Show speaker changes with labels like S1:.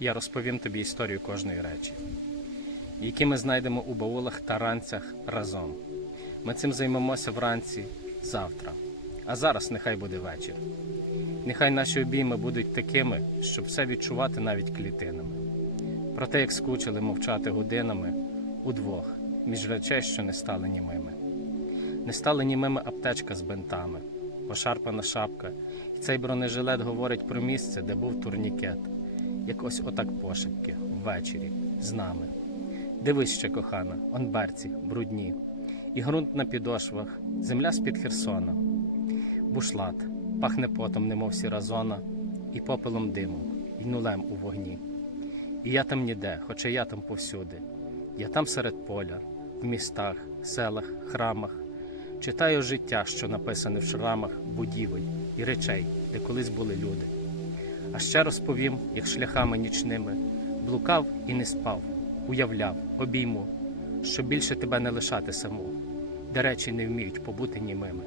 S1: я розповім тобі історію кожної речі, які ми знайдемо у баулах та ранцях разом. Ми цим займемося вранці завтра. А зараз нехай буде вечір. Нехай наші обійми будуть такими, щоб все відчувати навіть клітинами. Про те, як скучили мовчати годинами удвох, між речей, що не стали німими. Не стали німими аптечка з бинтами, пошарпана шапка, і цей бронежилет говорить про місце, де був турнікет, як ось отак пошепки, ввечері, з нами. Дивись ще, кохана, он берці, брудні, і ґрунт на підошвах, земля з-під Херсона, бушлат, пахне потом, немов сіра зона, і попелом диму, і нулем у вогні. І я там ніде, хоча я там повсюди. Я там серед поля, в містах, селах, храмах. Читаю життя, що написане в шрамах будівель і речей, де колись були люди. А ще розповім, як шляхами нічними блукав і не спав, уявляв, обійму, що більше тебе не лишати саму, де речі не вміють побути німими.